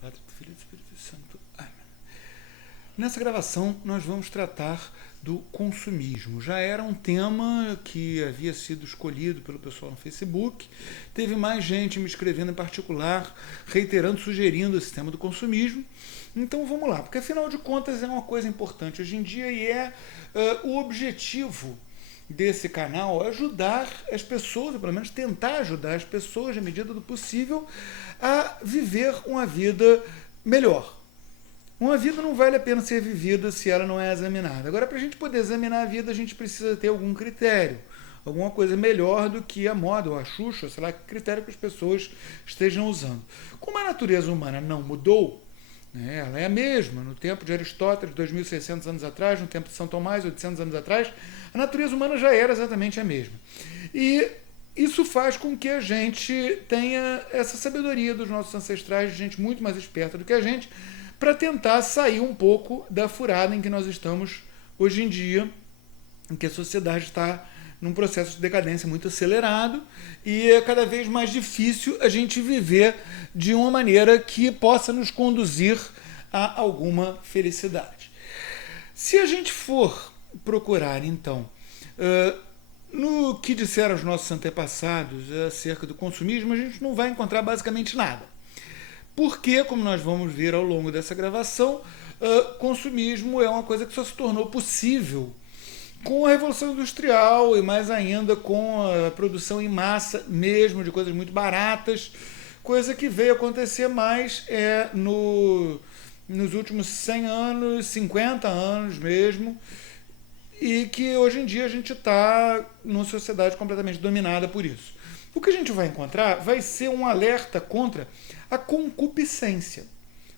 Padre, do Filho e do Espírito Santo. Amém. Nessa gravação, nós vamos tratar do consumismo. Já era um tema que havia sido escolhido pelo pessoal no Facebook. Teve mais gente me escrevendo em particular, reiterando, sugerindo esse tema do consumismo. Então vamos lá, porque afinal de contas é uma coisa importante hoje em dia e o objetivo desse canal é ajudar as pessoas, ou pelo menos tentar ajudar as pessoas, na medida do possível, a viver uma vida melhor. Uma vida não vale a pena ser vivida se ela não é examinada. Agora, para a gente poder examinar a vida, a gente precisa ter algum critério, alguma coisa melhor do que a moda ou a Xuxa, sei lá, que critério que as pessoas estejam usando. Como a natureza humana não mudou, né, ela é a mesma. No tempo de Aristóteles, 2.600 anos atrás, no tempo de São Tomás, 800 anos atrás, a natureza humana já era exatamente a mesma. E isso faz com que a gente tenha essa sabedoria dos nossos ancestrais, de gente muito mais esperta do que a gente, para tentar sair um pouco da furada em que nós estamos hoje em dia, em que a sociedade está num processo de decadência muito acelerado e é cada vez mais difícil a gente viver de uma maneira que possa nos conduzir a alguma felicidade. Se a gente for procurar, então, no que disseram os nossos antepassados acerca do consumismo, a gente não vai encontrar basicamente nada. Porque, como nós vamos ver ao longo dessa gravação, consumismo é uma coisa que só se tornou possível com a Revolução Industrial e mais ainda com a produção em massa mesmo de coisas muito baratas, coisa que veio acontecer mais nos últimos 100 anos, 50 anos mesmo, e que hoje em dia a gente está numa sociedade completamente dominada por isso. O que a gente vai encontrar vai ser um alerta contra a concupiscência.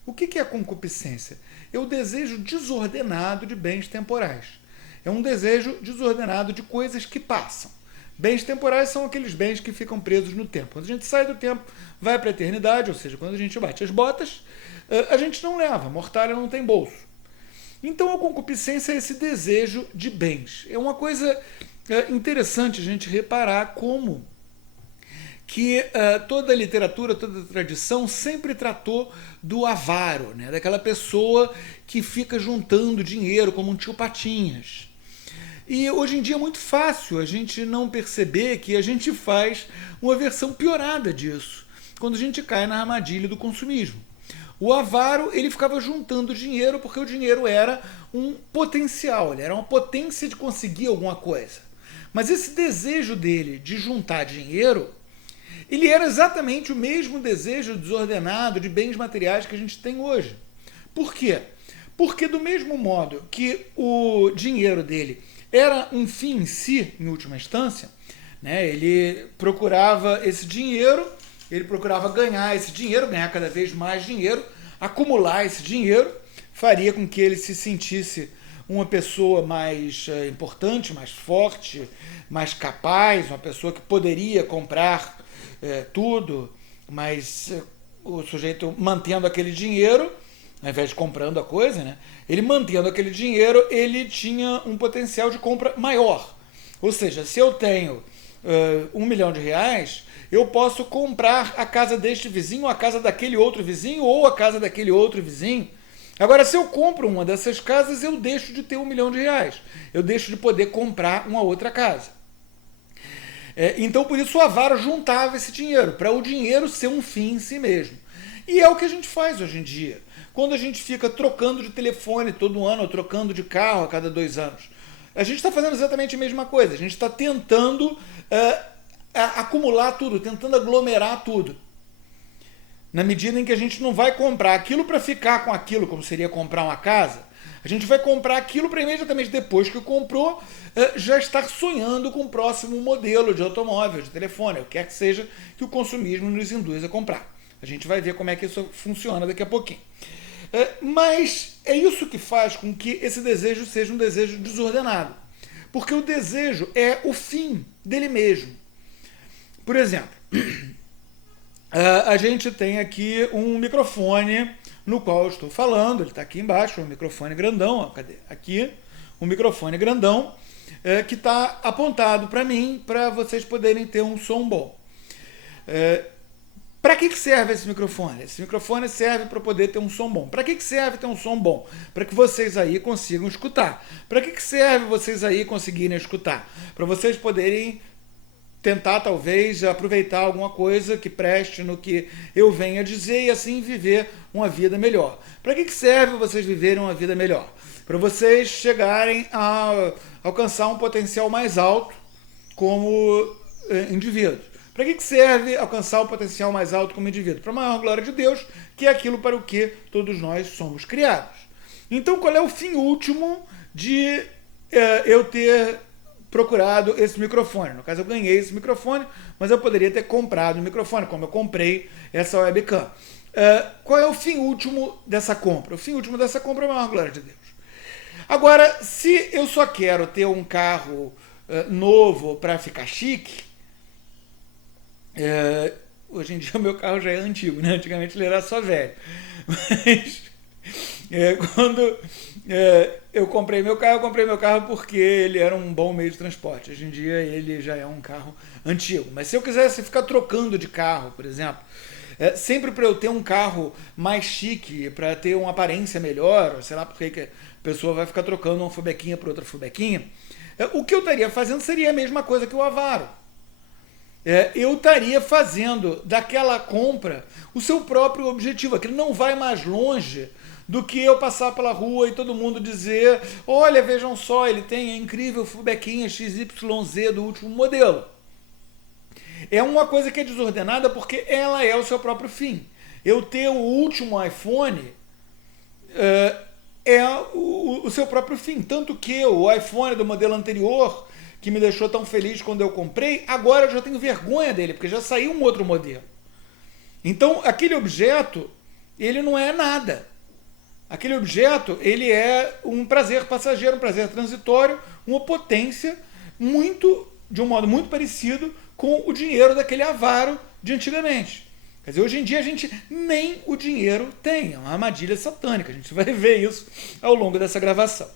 O que é a concupiscência? É o desejo desordenado de bens temporais. É um desejo desordenado de coisas que passam. Bens temporais são aqueles bens que ficam presos no tempo. Quando a gente sai do tempo, vai para a eternidade, ou seja, quando a gente bate as botas, a gente não leva, mortalha não tem bolso. Então a concupiscência é esse desejo de bens. É uma coisa interessante a gente reparar como que toda a literatura, toda a tradição sempre tratou do avaro, né? Daquela pessoa que fica juntando dinheiro como um tio Patinhas. E hoje em dia é muito fácil a gente não perceber que a gente faz uma versão piorada disso, quando a gente cai na armadilha do consumismo. O avaro, ele ficava juntando dinheiro porque o dinheiro era um potencial, ele era uma potência de conseguir alguma coisa. Mas esse desejo dele de juntar dinheiro, ele era exatamente o mesmo desejo desordenado de bens materiais que a gente tem hoje. Por quê? Porque do mesmo modo que o dinheiro dele era um fim em si, em última instância, né, ele procurava esse dinheiro, ele procurava ganhar esse dinheiro, ganhar cada vez mais dinheiro, acumular esse dinheiro, faria com que ele se sentisse uma pessoa mais importante, mais forte, mais capaz, uma pessoa que poderia comprar tudo, mas o sujeito mantendo aquele dinheiro, ao invés de comprando a coisa, né, ele mantendo aquele dinheiro, ele tinha um potencial de compra maior. Ou seja, se eu tenho R$1 milhão, eu posso comprar a casa deste vizinho, a casa daquele outro vizinho, ou a casa daquele outro vizinho. Agora, se eu compro uma dessas casas, eu deixo de ter R$1 milhão. Eu deixo de poder comprar uma outra casa. Então, por isso, o avaro juntava esse dinheiro, para o dinheiro ser um fim em si mesmo. E é o que a gente faz hoje em dia. Quando a gente fica trocando de telefone todo ano, ou trocando de carro a cada 2 anos, a gente está fazendo exatamente a mesma coisa. A gente está tentando acumular tudo, tentando aglomerar tudo. Na medida em que a gente não vai comprar aquilo para ficar com aquilo, como seria comprar uma casa, a gente vai comprar aquilo para imediatamente depois que comprou, já estar sonhando com o próximo modelo de automóvel, de telefone, o que quer que seja que o consumismo nos induz a comprar. A gente vai ver como é que isso funciona daqui a pouquinho. Mas é isso que faz com que esse desejo seja um desejo desordenado. Porque o desejo é o fim dele mesmo. Por exemplo, a gente tem aqui um microfone no qual eu estou falando, ele está aqui embaixo, um microfone grandão, ó, cadê? Aqui, um microfone grandão, que está apontado para mim, para vocês poderem ter um som bom. Para que serve esse microfone? Esse microfone serve para poder ter um som bom. Para que serve ter um som bom? Para que vocês aí consigam escutar. Para que serve vocês aí conseguirem escutar? Para vocês poderem tentar, talvez, aproveitar alguma coisa que preste no que eu venha dizer e assim viver uma vida melhor. Para que serve vocês viverem uma vida melhor? Para vocês chegarem a alcançar um potencial mais alto como indivíduos. Para que serve alcançar o potencial mais alto como indivíduo? Para a maior glória de Deus, que é aquilo para o que todos nós somos criados. Então, qual é o fim último de eu ter procurado esse microfone? No caso, eu ganhei esse microfone, mas eu poderia ter comprado o microfone, como eu comprei essa webcam. Qual é o fim último dessa compra? O fim último dessa compra é a maior glória de Deus. Agora, se eu só quero ter um carro novo para ficar chique, hoje em dia o meu carro já é antigo, né? Antigamente ele era só velho. Mas quando eu comprei meu carro porque ele era um bom meio de transporte. Hoje em dia ele já é um carro antigo. Mas se eu quisesse ficar trocando de carro, por exemplo, sempre para eu ter um carro mais chique, para ter uma aparência melhor, sei lá por que a pessoa vai ficar trocando uma fubequinha por outra fubequinha, o que eu estaria fazendo seria a mesma coisa que o avaro. Eu estaria fazendo daquela compra o seu próprio objetivo. Aquilo não vai mais longe do que eu passar pela rua e todo mundo dizer: olha, vejam só, ele tem a incrível fubequinha XYZ do último modelo. É uma coisa que é desordenada porque ela é o seu próprio fim. Eu ter o último iPhone é o seu próprio fim. Tanto que o iPhone do modelo anterior, que me deixou tão feliz quando eu comprei, agora eu já tenho vergonha dele, porque já saiu um outro modelo. Então, aquele objeto, ele não é nada. Aquele objeto, ele é um prazer passageiro, um prazer transitório, uma potência de um modo muito parecido com o dinheiro daquele avaro de antigamente. Quer dizer, hoje em dia a gente nem o dinheiro tem, é uma armadilha satânica, a gente vai ver isso ao longo dessa gravação.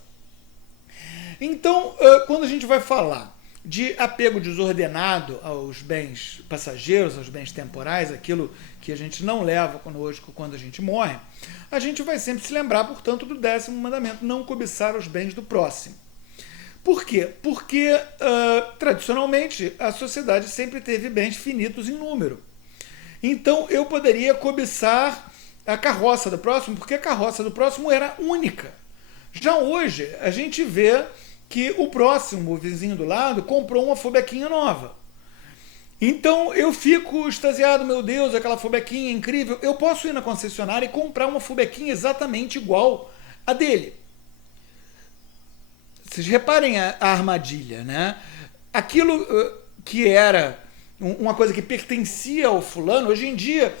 Então, quando a gente vai falar de apego desordenado aos bens passageiros, aos bens temporais, aquilo que a gente não leva conosco quando a gente morre, a gente vai sempre se lembrar, portanto, do 10º mandamento, não cobiçar os bens do próximo. Por quê? Porque, tradicionalmente, a sociedade sempre teve bens finitos em número. Então, eu poderia cobiçar a carroça do próximo, porque a carroça do próximo era única. Já hoje, a gente vê que o próximo, o vizinho do lado, comprou uma fubequinha nova. Então eu fico extasiado, meu Deus, aquela fubequinha incrível. Eu posso ir na concessionária e comprar uma fubequinha exatamente igual a dele. Vocês reparem a armadilha, né? Aquilo que era uma coisa que pertencia ao fulano, hoje em dia,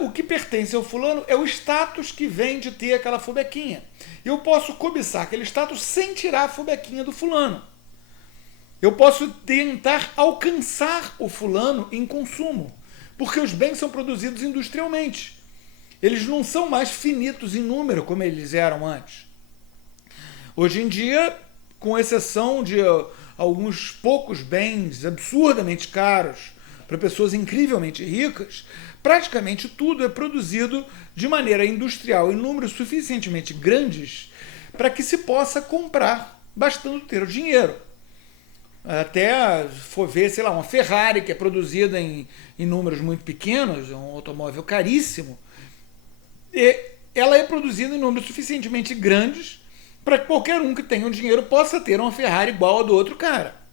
o que pertence ao fulano é o status que vem de ter aquela fubequinha. Eu posso cobiçar aquele status sem tirar a fubequinha do fulano. Eu posso tentar alcançar o fulano em consumo, porque os bens são produzidos industrialmente. Eles não são mais finitos em número como eles eram antes. Hoje em dia, com exceção de alguns poucos bens absurdamente caros para pessoas incrivelmente ricas, praticamente tudo é produzido de maneira industrial em números suficientemente grandes para que se possa comprar bastando ter o dinheiro. Até for ver, sei lá, uma Ferrari que é produzida em números muito pequenos, um automóvel caríssimo, ela é produzida em números suficientemente grandes para que qualquer um que tenha um dinheiro possa ter uma Ferrari igual a do outro cara.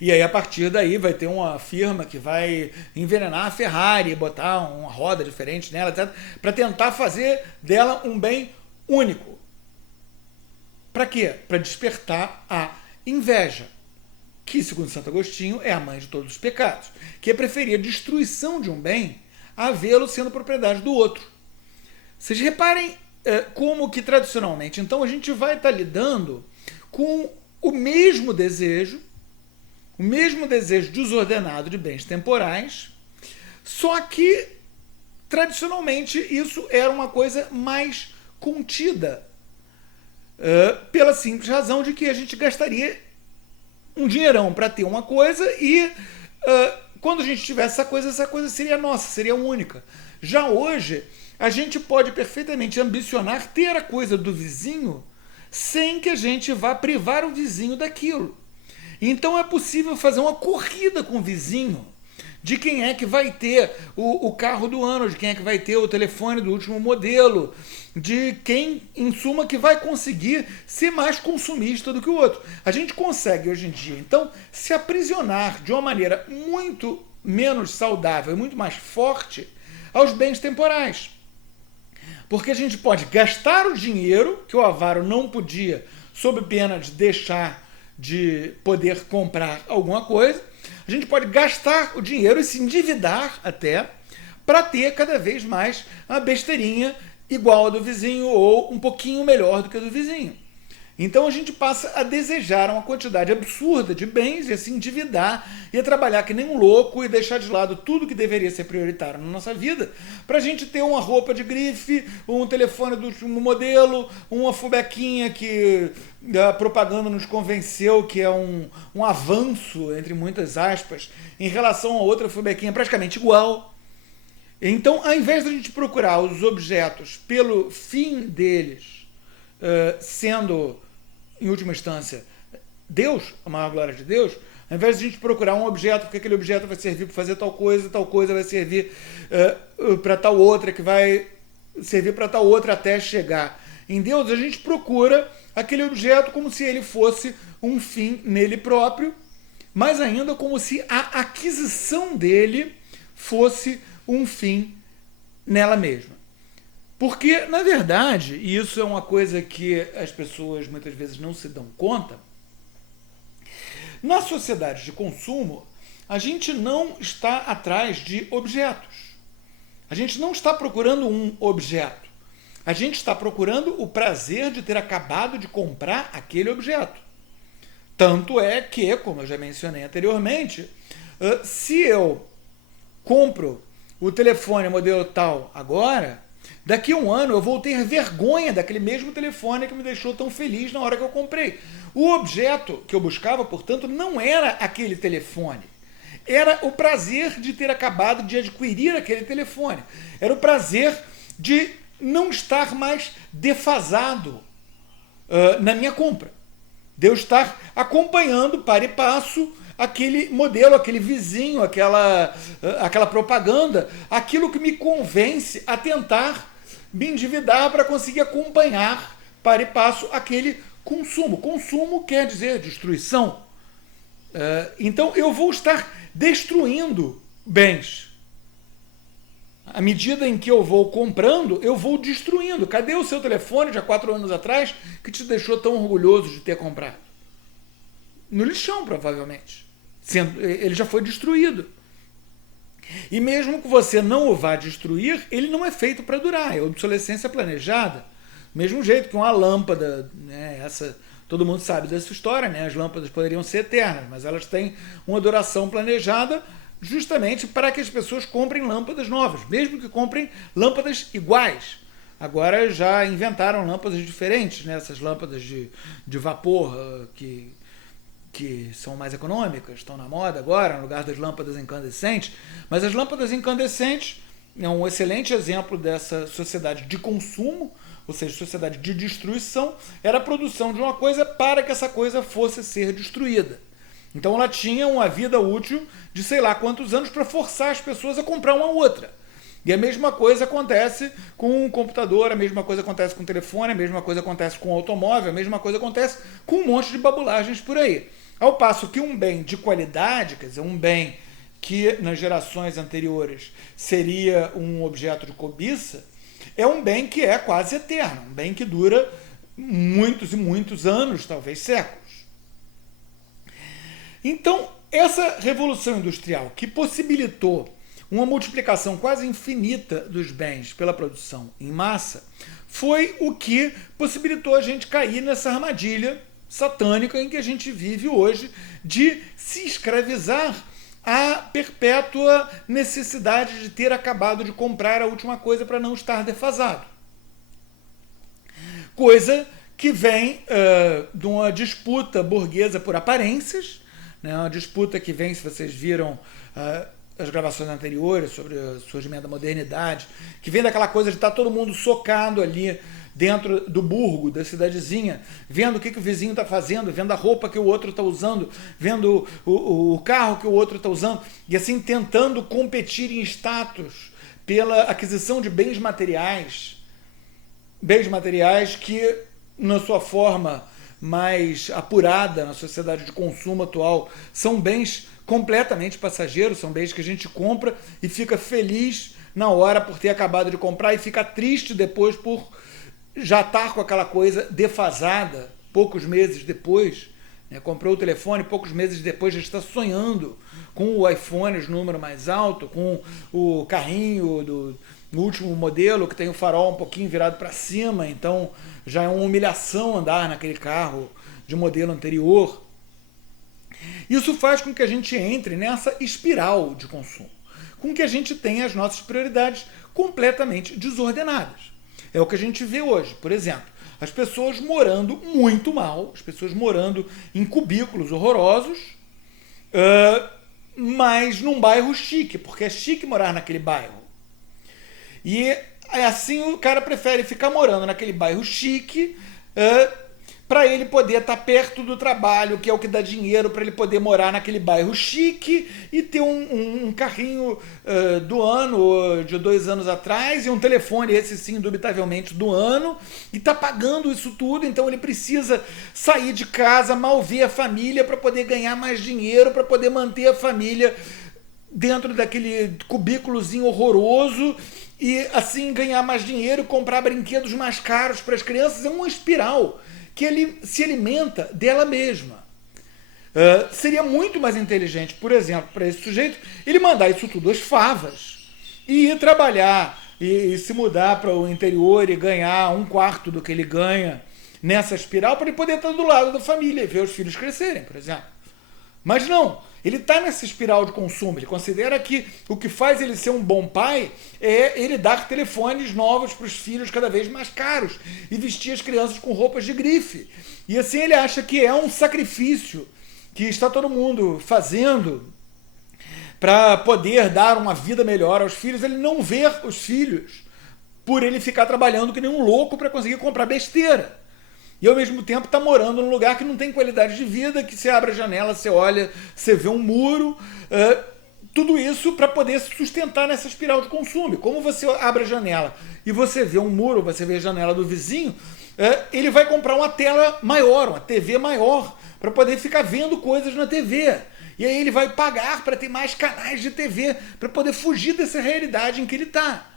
E aí, a partir daí, vai ter uma firma que vai envenenar a Ferrari, botar uma roda diferente nela, etc., para tentar fazer dela um bem único. Para quê? Para despertar a inveja, que, segundo Santo Agostinho, é a mãe de todos os pecados, que é preferir a destruição de um bem a vê-lo sendo propriedade do outro. Vocês reparem como que, tradicionalmente, então, a gente vai estar lidando com o mesmo desejo desordenado de bens temporais, só que, tradicionalmente, isso era uma coisa mais contida, pela simples razão de que a gente gastaria um dinheirão para ter uma coisa e quando a gente tivesse essa coisa seria nossa, seria única. Já hoje, a gente pode perfeitamente ambicionar ter a coisa do vizinho sem que a gente vá privar o vizinho daquilo. Então é possível fazer uma corrida com o vizinho de quem é que vai ter o carro do ano, de quem é que vai ter o telefone do último modelo, de quem, em suma, que vai conseguir ser mais consumista do que o outro. A gente consegue, hoje em dia, então, se aprisionar de uma maneira muito menos saudável e muito mais forte aos bens temporais. Porque a gente pode gastar o dinheiro que o avaro não podia, sob pena de deixar de poder comprar alguma coisa. A gente pode gastar o dinheiro e se endividar até para ter cada vez mais a besteirinha igual a do vizinho ou um pouquinho melhor do que a do vizinho. Então a gente passa a desejar uma quantidade absurda de bens e a se endividar e a trabalhar que nem um louco e deixar de lado tudo que deveria ser prioritário na nossa vida para a gente ter uma roupa de grife, um telefone do último modelo, uma fubequinha que a propaganda nos convenceu que é um avanço, entre muitas aspas, em relação a outra fubequinha praticamente igual. Então, ao invés de a gente procurar os objetos pelo fim deles, sendo, em última instância, Deus, a maior glória de Deus, ao invés de a gente procurar um objeto, porque aquele objeto vai servir para fazer tal coisa vai servir para tal outra, que vai servir para tal outra até chegar em Deus, a gente procura aquele objeto como se ele fosse um fim nele próprio, mas ainda como se a aquisição dele fosse um fim nela mesma. Porque, na verdade, e isso é uma coisa que as pessoas muitas vezes não se dão conta, na sociedade de consumo, a gente não está atrás de objetos. A gente não está procurando um objeto. A gente está procurando o prazer de ter acabado de comprar aquele objeto. Tanto é que, como eu já mencionei anteriormente, se eu compro o telefone modelo tal agora, daqui a um ano eu vou ter vergonha daquele mesmo telefone que me deixou tão feliz na hora que eu comprei. O objeto que eu buscava, portanto, não era aquele telefone. Era o prazer de ter acabado de adquirir aquele telefone. Era o prazer de não estar mais defasado na minha compra. De eu estar acompanhando para e passo aquele modelo, aquele vizinho, aquela propaganda, aquilo que me convence a tentar me endividar para conseguir acompanhar para e passo aquele consumo. Consumo quer dizer destruição. Então eu vou estar destruindo bens. À medida em que eu vou comprando, eu vou destruindo. Cadê o seu telefone de há 4 anos atrás que te deixou tão orgulhoso de ter comprado? No lixão, provavelmente. Ele já foi destruído. E mesmo que você não o vá destruir, ele não é feito para durar. É obsolescência planejada. Do mesmo jeito que uma lâmpada, né, todo mundo sabe dessa história, né? As lâmpadas poderiam ser eternas, mas elas têm uma duração planejada justamente para que as pessoas comprem lâmpadas novas, mesmo que comprem lâmpadas iguais. Agora já inventaram lâmpadas diferentes, né? Essas lâmpadas de vapor que são mais econômicas, estão na moda agora, no lugar das lâmpadas incandescentes. Mas as lâmpadas incandescentes é um excelente exemplo dessa sociedade de consumo, ou seja, sociedade de destruição, era a produção de uma coisa para que essa coisa fosse ser destruída. Então ela tinha uma vida útil de sei lá quantos anos para forçar as pessoas a comprar uma outra. E a mesma coisa acontece com o computador, a mesma coisa acontece com o telefone, a mesma coisa acontece com o automóvel, a mesma coisa acontece com um monte de babulagens por aí. Ao passo que um bem de qualidade, quer dizer, um bem que nas gerações anteriores seria um objeto de cobiça, é um bem que é quase eterno, um bem que dura muitos e muitos anos, talvez séculos. Então, essa revolução industrial que possibilitou uma multiplicação quase infinita dos bens pela produção em massa, foi o que possibilitou a gente cair nessa armadilha satânica em que a gente vive hoje de se escravizar à perpétua necessidade de ter acabado de comprar a última coisa para não estar defasado. Coisa que vem de uma disputa burguesa por aparências, né, uma disputa que vem, se vocês viram as gravações anteriores sobre o surgimento da modernidade, que vem daquela coisa de estar todo mundo socado ali dentro do burgo, da cidadezinha, vendo o que o vizinho está fazendo, vendo a roupa que o outro está usando, vendo o carro que o outro está usando, e assim tentando competir em status pela aquisição de bens materiais que, na sua forma mais apurada na sociedade de consumo atual, são bens completamente passageiros, são bens que a gente compra e fica feliz na hora por ter acabado de comprar e fica triste depois por já estar com aquela coisa defasada poucos meses depois, né? Comprou o telefone, poucos meses depois já está sonhando com o iPhone de número mais alto, com o carrinho do último modelo que tem o farol um pouquinho virado para cima, então já é uma humilhação andar naquele carro de modelo anterior. Isso faz com que a gente entre nessa espiral de consumo, com que a gente tenha as nossas prioridades completamente desordenadas. É o que a gente vê hoje, por exemplo, as pessoas morando muito mal, as pessoas morando em cubículos horrorosos, mas num bairro chique, porque é chique morar naquele bairro. E assim o cara prefere ficar morando naquele bairro chique para ele poder estar perto do trabalho, que é o que dá dinheiro para ele poder morar naquele bairro chique e ter um carrinho do ano, de 2 anos atrás, e um telefone, esse sim, indubitavelmente do ano, e está pagando isso tudo, então ele precisa sair de casa, mal ver a família para poder ganhar mais dinheiro, para poder manter a família dentro daquele cubículozinho horroroso e assim ganhar mais dinheiro, comprar brinquedos mais caros para as crianças. É uma espiral que ele se alimenta dela mesma. Seria muito mais inteligente, por exemplo, para esse sujeito, ele mandar isso tudo às favas e ir trabalhar e se mudar para o interior e ganhar 1/4 do que ele ganha nessa espiral para ele poder estar do lado da família e ver os filhos crescerem, por exemplo. Mas não, ele está nessa espiral de consumo, ele considera que o que faz ele ser um bom pai é ele dar telefones novos para os filhos cada vez mais caros e vestir as crianças com roupas de grife. E assim ele acha que é um sacrifício que está todo mundo fazendo para poder dar uma vida melhor aos filhos. Ele não vê os filhos por ele ficar trabalhando que nem um louco para conseguir comprar besteira. E ao mesmo tempo está morando num lugar que não tem qualidade de vida, que você abre a janela, você olha, você vê um muro, tudo isso para poder se sustentar nessa espiral de consumo. Como você abre a janela e você vê um muro, você vê a janela do vizinho, ele vai comprar uma tela maior, uma TV maior, para poder ficar vendo coisas na TV. E aí ele vai pagar para ter mais canais de TV, para poder fugir dessa realidade em que ele está.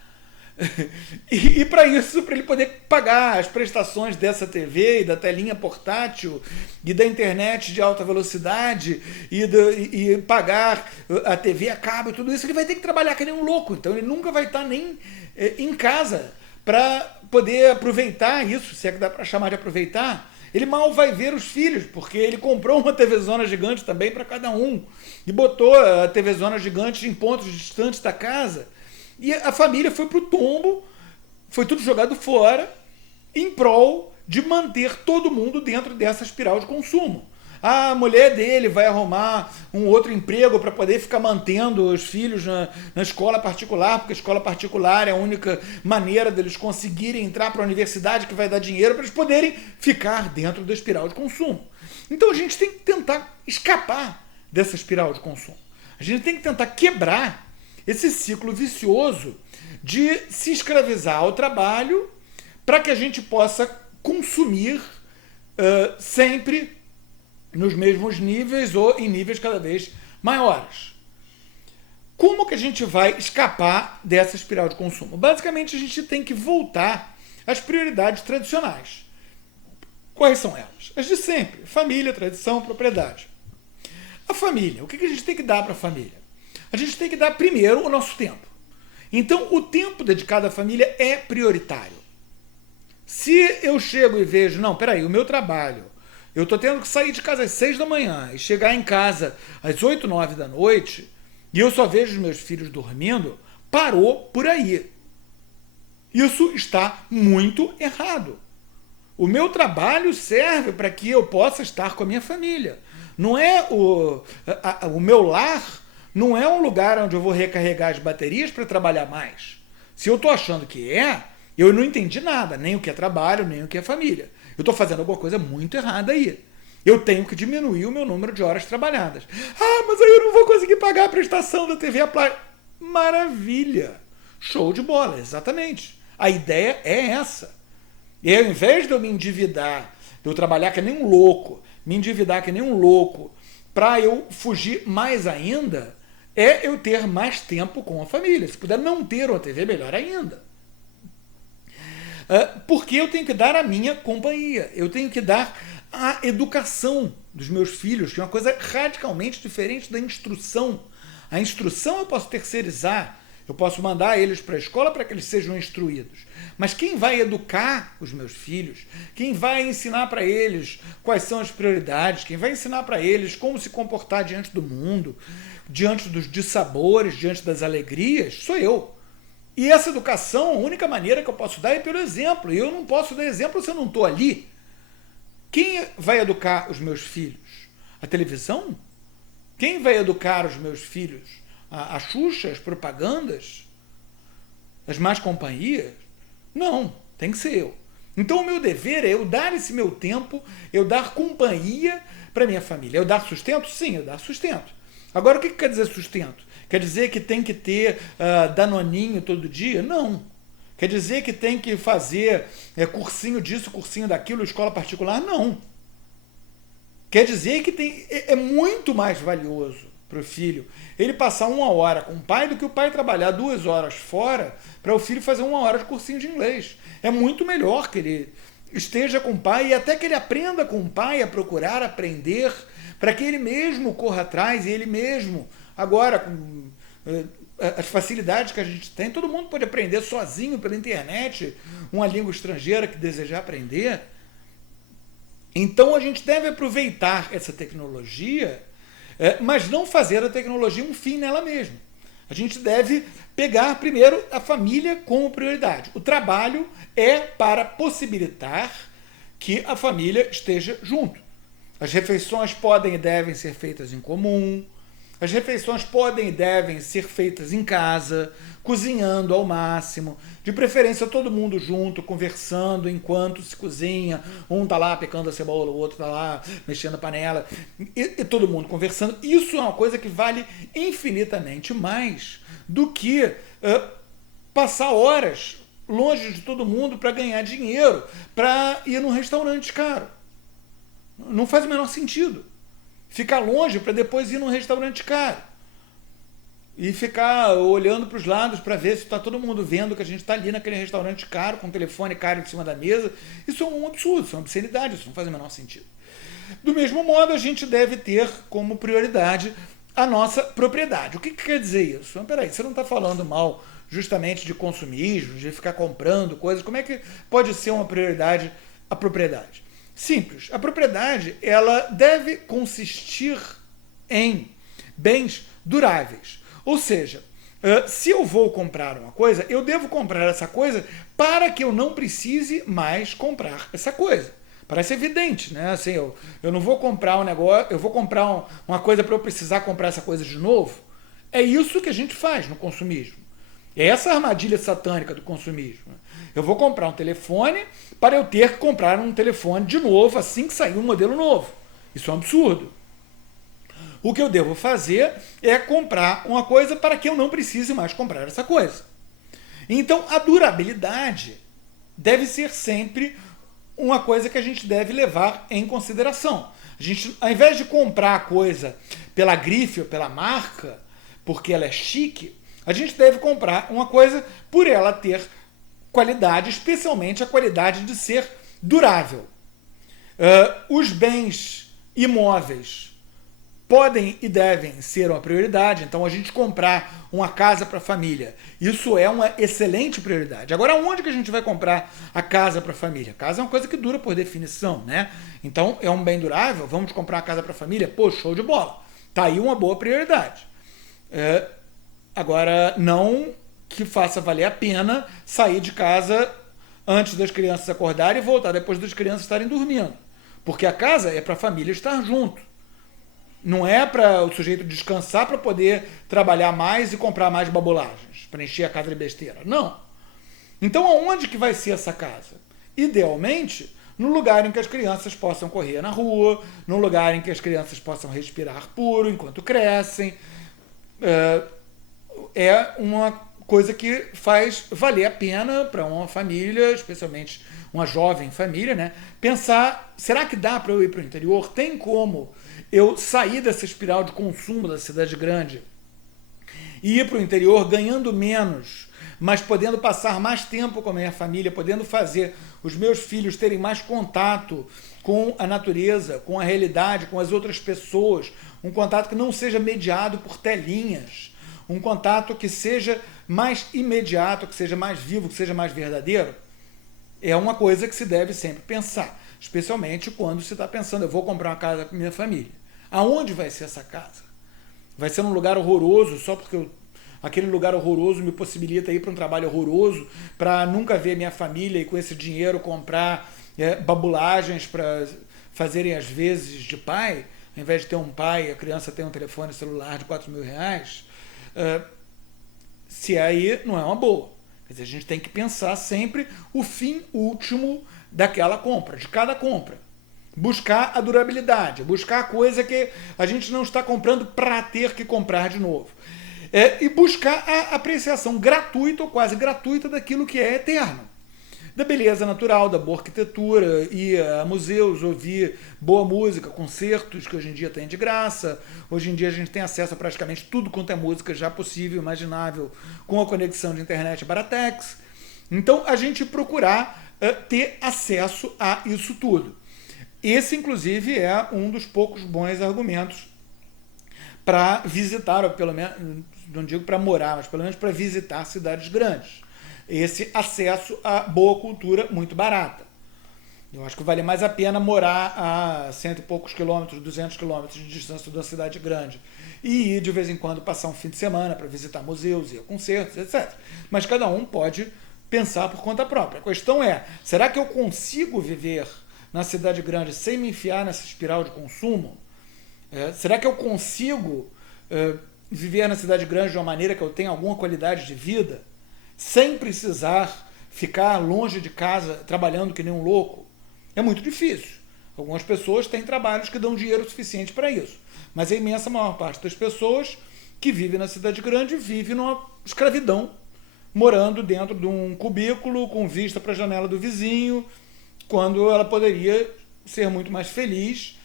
E para isso, para ele poder pagar as prestações dessa TV e da telinha portátil e da internet de alta velocidade e pagar a TV a cabo e tudo isso, ele vai ter que trabalhar que nem um louco. Então ele nunca vai estar nem em casa para poder aproveitar isso, se é que dá para chamar de aproveitar. Ele mal vai ver os filhos, porque ele comprou uma TVzona gigante também para cada um e botou a TVzona gigante em pontos distantes da casa. E a família foi pro tombo, foi tudo jogado fora, em prol de manter todo mundo dentro dessa espiral de consumo. A mulher dele vai arrumar um outro emprego para poder ficar mantendo os filhos na escola particular, porque a escola particular é a única maneira deles conseguirem entrar para a universidade que vai dar dinheiro para eles poderem ficar dentro da espiral de consumo. Então a gente tem que tentar escapar dessa espiral de consumo. A gente tem que tentar quebrar esse ciclo vicioso de se escravizar ao trabalho para que a gente possa consumir sempre nos mesmos níveis ou em níveis cada vez maiores. Como que a gente vai escapar dessa espiral de consumo? Basicamente, a gente tem que voltar às prioridades tradicionais. Quais são elas? As de sempre: família, tradição, propriedade. A família, o que a gente tem que dar para a família? A gente tem que dar primeiro o nosso tempo. Então, o tempo dedicado à família é prioritário. Se eu chego e vejo, não, peraí, o meu trabalho, eu estou tendo que sair de casa às 6 da manhã e chegar em casa às 8, 9 da noite, e eu só vejo os meus filhos dormindo, parou por aí. Isso está muito errado. O meu trabalho serve para que eu possa estar com a minha família. Não é o meu lar não é um lugar onde eu vou recarregar as baterias para trabalhar mais. Se eu estou achando que eu não entendi nada, nem o que é trabalho, nem o que é família. Eu estou fazendo alguma coisa muito errada aí. Eu tenho que diminuir o meu número de horas trabalhadas. Ah, mas aí eu não vou conseguir pagar a prestação da TV a placa. Maravilha! Show de bola, exatamente. A ideia é essa. E ao invés de eu me endividar, de eu trabalhar que nem um louco, me endividar que nem um louco, para eu fugir mais ainda, é eu ter mais tempo com a família. Se puder não ter uma TV, melhor ainda. Porque eu tenho que dar a minha companhia, eu tenho que dar a educação dos meus filhos, que é uma coisa radicalmente diferente da instrução. A instrução eu posso terceirizar, eu posso mandar eles para a escola para que eles sejam instruídos. Mas quem vai educar os meus filhos, quem vai ensinar para eles quais são as prioridades, quem vai ensinar para eles como se comportar diante do mundo, diante dos dissabores, diante das alegrias, sou eu. E essa educação, a única maneira que eu posso dar é pelo exemplo. E eu não posso dar exemplo se eu não estou ali. Quem vai educar os meus filhos? A televisão? Quem vai educar os meus filhos? A Xuxa, as propagandas? As más companhias? Não, tem que ser eu. Então o meu dever é eu dar esse meu tempo, eu dar companhia para minha família. Eu dar sustento? Sim, eu dar sustento. Agora, o que quer dizer sustento? Quer dizer que tem que ter danoninho todo dia? Não. Quer dizer que tem que fazer cursinho disso, cursinho daquilo, escola particular? Não. Quer dizer que é muito mais valioso para o filho ele passar 1 hora com o pai do que o pai trabalhar 2 horas fora para o filho fazer 1 hora de cursinho de inglês. É muito melhor que ele esteja com o pai e até que ele aprenda com o pai a procurar aprender, para que ele mesmo corra atrás e ele mesmo, agora, com as facilidades que a gente tem, todo mundo pode aprender sozinho pela internet uma língua estrangeira que desejar aprender. Então a gente deve aproveitar essa tecnologia, mas não fazer a tecnologia um fim nela mesma. A gente deve pegar primeiro a família como prioridade. O trabalho é para possibilitar que a família esteja junto. As refeições podem e devem ser feitas em comum. As refeições podem e devem ser feitas em casa, cozinhando ao máximo, de preferência todo mundo junto, conversando enquanto se cozinha. Um está lá picando a cebola, o outro está lá mexendo a panela, e todo mundo conversando. Isso é uma coisa que vale infinitamente mais do que passar horas longe de todo mundo para ganhar dinheiro, para ir num restaurante caro. Não faz o menor sentido. Ficar longe para depois ir num restaurante caro. E ficar olhando para os lados para ver se está todo mundo vendo que a gente está ali naquele restaurante caro, com o telefone caro em cima da mesa. Isso é um absurdo, isso é uma obscenidade, isso não faz o menor sentido. Do mesmo modo, a gente deve ter como prioridade a nossa propriedade. O que quer dizer isso? Mas, peraí, você não está falando mal justamente de consumismo, de ficar comprando coisas. Como é que pode ser uma prioridade a propriedade? Simples. A propriedade, ela deve consistir em bens duráveis. Ou seja, se eu vou comprar uma coisa, eu devo comprar essa coisa para que eu não precise mais comprar essa coisa. Parece evidente, né? Assim, eu não vou comprar um negócio, eu vou comprar uma coisa para eu precisar comprar essa coisa de novo. É isso que a gente faz no consumismo. É essa a armadilha satânica do consumismo. Eu vou comprar um telefone para eu ter que comprar um telefone de novo assim que sair um modelo novo. Isso é um absurdo. O que eu devo fazer é comprar uma coisa para que eu não precise mais comprar essa coisa. Então, a durabilidade deve ser sempre uma coisa que a gente deve levar em consideração. A gente, ao invés de comprar a coisa pela grife ou pela marca, porque ela é chique, a gente deve comprar uma coisa por ela ter qualidade, especialmente a qualidade de ser durável. Os bens imóveis podem e devem ser uma prioridade, então a gente comprar uma casa para a família, isso é uma excelente prioridade. Agora, onde que a gente vai comprar a casa para a família? A casa é uma coisa que dura por definição, né? Então, é um bem durável, vamos comprar a casa para a família? Pô, show de bola. Tá aí uma boa prioridade. Agora, não que faça valer a pena sair de casa antes das crianças acordarem e voltar depois das crianças estarem dormindo. Porque a casa é para a família estar junto. Não é para o sujeito descansar para poder trabalhar mais e comprar mais babolagens, para encher a casa de besteira. Não. Então, aonde que vai ser essa casa? Idealmente, no lugar em que as crianças possam correr na rua, no lugar em que as crianças possam respirar puro enquanto crescem. É uma coisa que faz valer a pena para uma família, especialmente uma jovem família, né? Pensar, será que dá para eu ir para o interior? Tem como eu sair dessa espiral de consumo da cidade grande e ir para o interior ganhando menos, mas podendo passar mais tempo com a minha família, podendo fazer os meus filhos terem mais contato com a natureza, com a realidade, com as outras pessoas, um contato que não seja mediado por telinhas, um contato que seja mais imediato, que seja mais vivo, que seja mais verdadeiro, é uma coisa que se deve sempre pensar, especialmente quando se está pensando, eu vou comprar uma casa para minha família. Aonde vai ser essa casa? Vai ser num lugar horroroso, só porque aquele lugar horroroso me possibilita ir para um trabalho horroroso, para nunca ver minha família e com esse dinheiro comprar babulagens para fazerem as vezes de pai, ao invés de ter um pai, a criança tem um telefone celular de R$4.000, se aí não é uma boa. Quer dizer, a gente tem que pensar sempre o fim último daquela compra, de cada compra. Buscar a durabilidade, buscar a coisa que a gente não está comprando para ter que comprar de novo. E buscar a apreciação gratuita ou quase gratuita daquilo que é eterno. Da beleza natural, da boa arquitetura, ir a museus, ouvir boa música, concertos que hoje em dia tem de graça. Hoje em dia a gente tem acesso a praticamente tudo quanto é música já possível, imaginável, com a conexão de internet baratex. Então a gente procurar ter acesso a isso tudo. Esse, inclusive, é um dos poucos bons argumentos para visitar, ou pelo menos, não digo para morar, mas pelo menos para visitar cidades grandes. Esse acesso a boa cultura muito barata. Eu acho que vale mais a pena morar a 100 e poucos quilômetros, 200 quilômetros de distância da cidade grande e ir de vez em quando passar um fim de semana para visitar museus, ir a concertos, etc. Mas cada um pode pensar por conta própria. A questão é, será que eu consigo viver na cidade grande sem me enfiar nessa espiral de consumo? Será que eu consigo viver na cidade grande de uma maneira que eu tenha alguma qualidade de vida, sem precisar ficar longe de casa trabalhando que nem um louco? É muito difícil. Algumas pessoas têm trabalhos que dão dinheiro suficiente para isso, mas a imensa maior parte das pessoas que vivem na cidade grande vive numa escravidão, morando dentro de um cubículo com vista para a janela do vizinho, quando ela poderia ser muito mais feliz,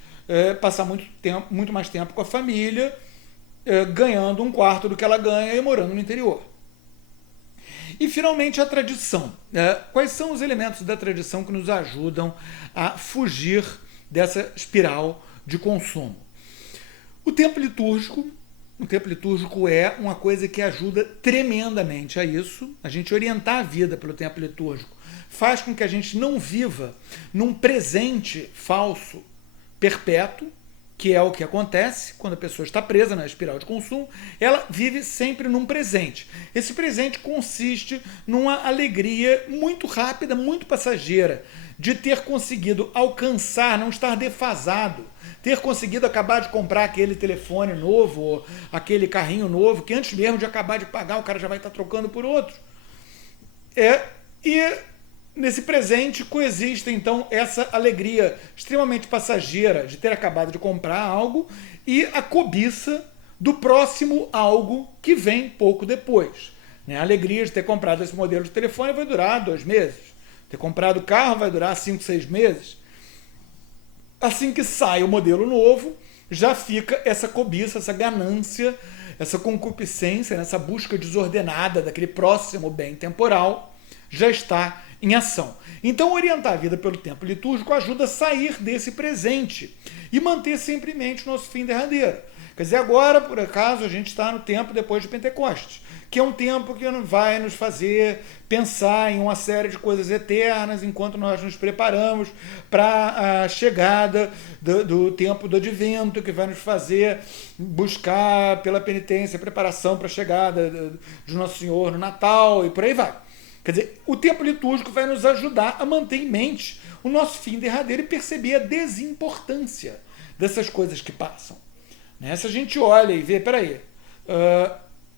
passar muito mais tempo com a família, ganhando um quarto do que ela ganha e morando no interior. E, finalmente, a tradição. Quais são os elementos da tradição que nos ajudam a fugir dessa espiral de consumo? O tempo litúrgico. O tempo litúrgico é uma coisa que ajuda tremendamente a isso. A gente orientar a vida pelo tempo litúrgico faz com que a gente não viva num presente falso perpétuo, que é o que acontece quando a pessoa está presa na espiral de consumo. Ela vive sempre num presente. Esse presente consiste numa alegria muito rápida, muito passageira, de ter conseguido alcançar, não estar defasado, ter conseguido acabar de comprar aquele telefone novo, ou aquele carrinho novo, que antes mesmo de acabar de pagar, o cara já vai estar trocando por outro. E nesse presente coexiste, então, essa alegria extremamente passageira de ter acabado de comprar algo e a cobiça do próximo algo que vem pouco depois. A alegria de ter comprado esse modelo de telefone vai durar 2 meses. Ter comprado o carro vai durar 5, 6 meses. Assim que sai o modelo novo, já fica essa cobiça, essa ganância, essa concupiscência, essa busca desordenada daquele próximo bem temporal, já está em ação. Então, orientar a vida pelo tempo litúrgico ajuda a sair desse presente e manter sempre em mente o nosso fim derradeiro. Quer dizer, agora, por acaso, a gente está no tempo depois de Pentecostes, que é um tempo que vai nos fazer pensar em uma série de coisas eternas enquanto nós nos preparamos para a chegada do tempo do advento, que vai nos fazer buscar pela penitência, preparação para a chegada de Nosso Senhor no Natal e por aí vai. Quer dizer, o tempo litúrgico vai nos ajudar a manter em mente o nosso fim derradeiro e perceber a desimportância dessas coisas que passam. Né? Se a gente olha e vê, peraí,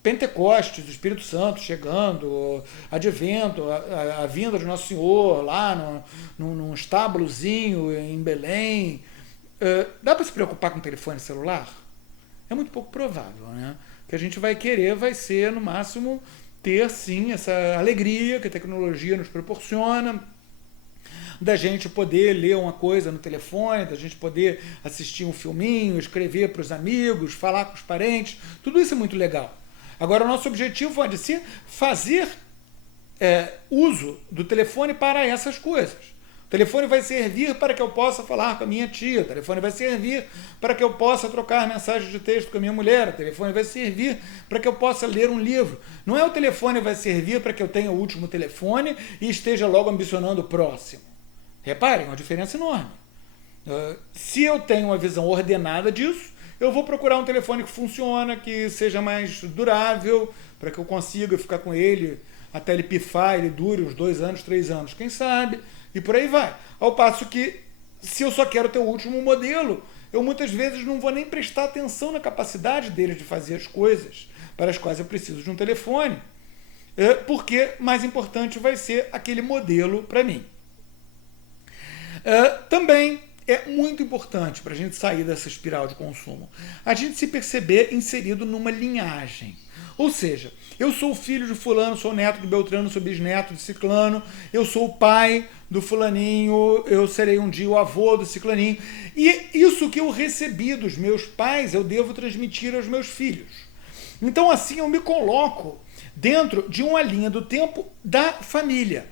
Pentecostes, o Espírito Santo chegando, advento, a vinda de Nosso Senhor lá num estábulozinho em Belém, dá para se preocupar com telefone celular? É muito pouco provável, né? O que a gente vai querer vai ser, no máximo, ter sim essa alegria que a tecnologia nos proporciona, da gente poder ler uma coisa no telefone, da gente poder assistir um filminho, escrever para os amigos, falar com os parentes, tudo isso é muito legal. Agora, o nosso objetivo pode ser fazer uso do telefone para essas coisas. O telefone vai servir para que eu possa falar com a minha tia, o telefone vai servir para que eu possa trocar mensagens de texto com a minha mulher, o telefone vai servir para que eu possa ler um livro. Não é o telefone vai servir para que eu tenha o último telefone e esteja logo ambicionando o próximo. Reparem, é uma diferença enorme. Se eu tenho uma visão ordenada disso, eu vou procurar um telefone que funciona, que seja mais durável, para que eu consiga ficar com ele até ele pifar, ele dure uns 2 anos, 3 anos, quem sabe, e por aí vai. Ao passo que, se eu só quero ter o último modelo, eu muitas vezes não vou nem prestar atenção na capacidade dele de fazer as coisas para as quais eu preciso de um telefone, porque mais importante vai ser aquele modelo para mim. Também é muito importante para a gente sair dessa espiral de consumo a gente se perceber inserido numa linhagem. Ou seja, eu sou o filho de fulano, sou neto de Beltrano, sou bisneto de ciclano, eu sou o pai do fulaninho, eu serei um dia o avô do ciclaninho. E isso que eu recebi dos meus pais, eu devo transmitir aos meus filhos. Então assim eu me coloco dentro de uma linha do tempo da família.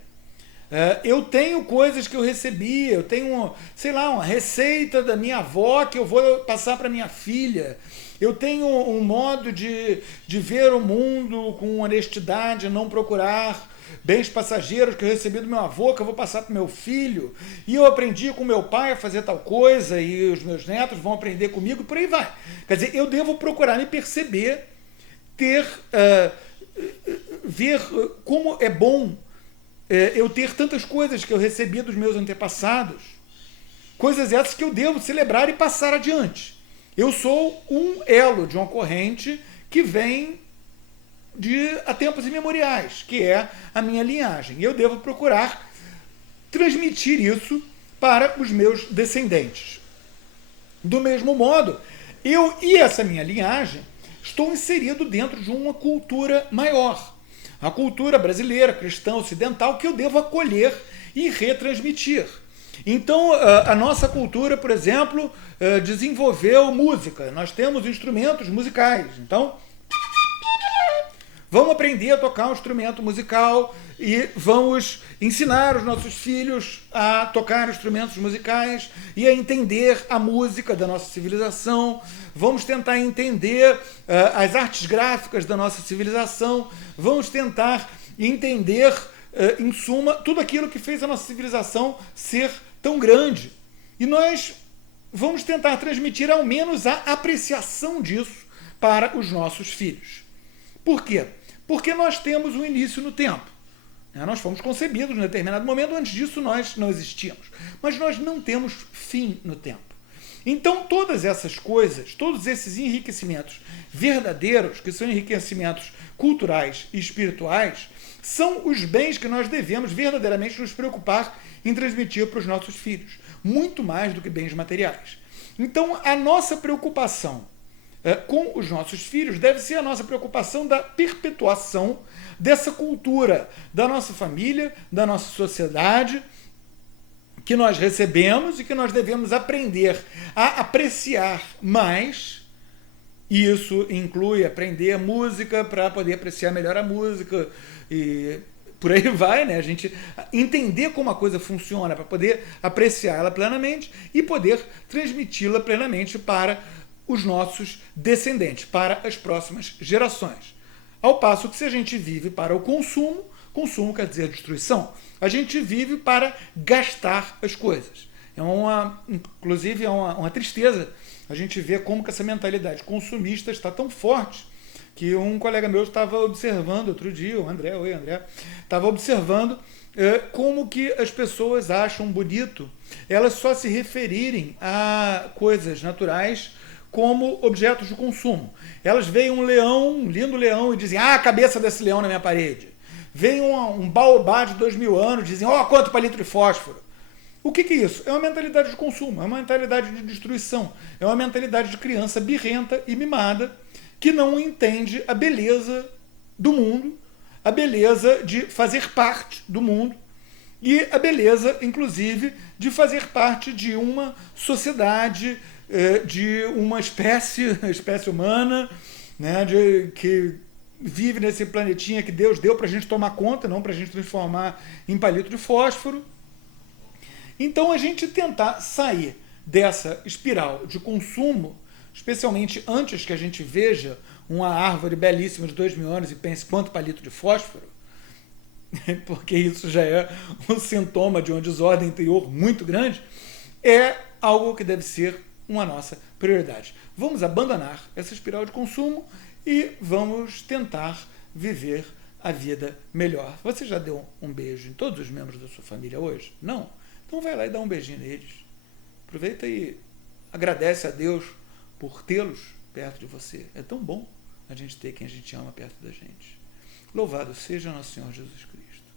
Eu tenho coisas que eu recebi, eu tenho, sei lá, uma receita da minha avó que eu vou passar para minha filha. Eu tenho um modo de ver o mundo com honestidade, não procurar bens passageiros que eu recebi do meu avô, que eu vou passar para o meu filho. E eu aprendi com meu pai a fazer tal coisa, e os meus netos vão aprender comigo, e por aí vai. Quer dizer, eu devo procurar me perceber, ver como é bom eu ter tantas coisas que eu recebi dos meus antepassados, coisas essas que eu devo celebrar e passar adiante. Eu sou um elo de uma corrente que vem há tempos imemoriais, que é a minha linhagem. Eu devo procurar transmitir isso para os meus descendentes. Do mesmo modo, eu e essa minha linhagem estou inserido dentro de uma cultura maior. A cultura brasileira, cristã, ocidental, que eu devo acolher e retransmitir. Então, a nossa cultura, por exemplo, desenvolveu música. Nós temos instrumentos musicais. Então, vamos aprender a tocar um instrumento musical e vamos ensinar os nossos filhos a tocar instrumentos musicais e a entender a música da nossa civilização. Vamos tentar entender as artes gráficas da nossa civilização. Vamos tentar entender, em suma, tudo aquilo que fez a nossa civilização ser tão grande. E nós vamos tentar transmitir ao menos a apreciação disso para os nossos filhos. Por quê? Porque nós temos um início no tempo. Nós fomos concebidos em determinado momento, antes disso nós não existíamos. Mas nós não temos fim no tempo. Então todas essas coisas, todos esses enriquecimentos verdadeiros, que são enriquecimentos culturais e espirituais, são os bens que nós devemos verdadeiramente nos preocupar em transmitir para os nossos filhos. Muito mais do que bens materiais. Então a nossa preocupação com os nossos filhos deve ser a nossa preocupação da perpetuação dessa cultura da nossa família, da nossa sociedade, que nós recebemos e que nós devemos aprender a apreciar mais. E isso inclui aprender música para poder apreciar melhor a música e por aí vai, né? A gente entender como a coisa funciona para poder apreciar ela plenamente e poder transmiti-la plenamente para os nossos descendentes, para as próximas gerações. Ao passo que se a gente vive para o consumo, consumo quer dizer destruição, a gente vive para gastar as coisas. Inclusive é uma tristeza a gente ver como que essa mentalidade consumista está tão forte, que um colega meu estava observando outro dia, o André, oi André, estava observando como que as pessoas acham bonito elas só se referirem a coisas naturais como objetos de consumo. Elas veem um leão, um lindo leão, e dizem, a cabeça desse leão na minha parede. Vem um baobá de 2000 anos, dizem, quanto palito de fósforo. O que é isso? É uma mentalidade de consumo, é uma mentalidade de destruição, é uma mentalidade de criança birrenta e mimada que não entende a beleza do mundo, a beleza de fazer parte do mundo e a beleza, inclusive, de fazer parte de uma sociedade, de uma espécie humana, né, que vive nesse planetinha que Deus deu para a gente tomar conta, não para a gente transformar em palito de fósforo. Então a gente tentar sair dessa espiral de consumo, especialmente antes que a gente veja uma árvore belíssima de 2000 anos e pense quanto palito de fósforo, porque isso já é um sintoma de uma desordem interior muito grande, é algo que deve ser uma nossa prioridade. Vamos abandonar essa espiral de consumo e vamos tentar viver a vida melhor. Você já deu um beijo em todos os membros da sua família hoje? Não? Então vai lá e dá um beijinho neles. Aproveita e agradece a Deus por tê-los perto de você. É tão bom a gente ter quem a gente ama perto da gente. Louvado seja nosso Senhor Jesus Cristo.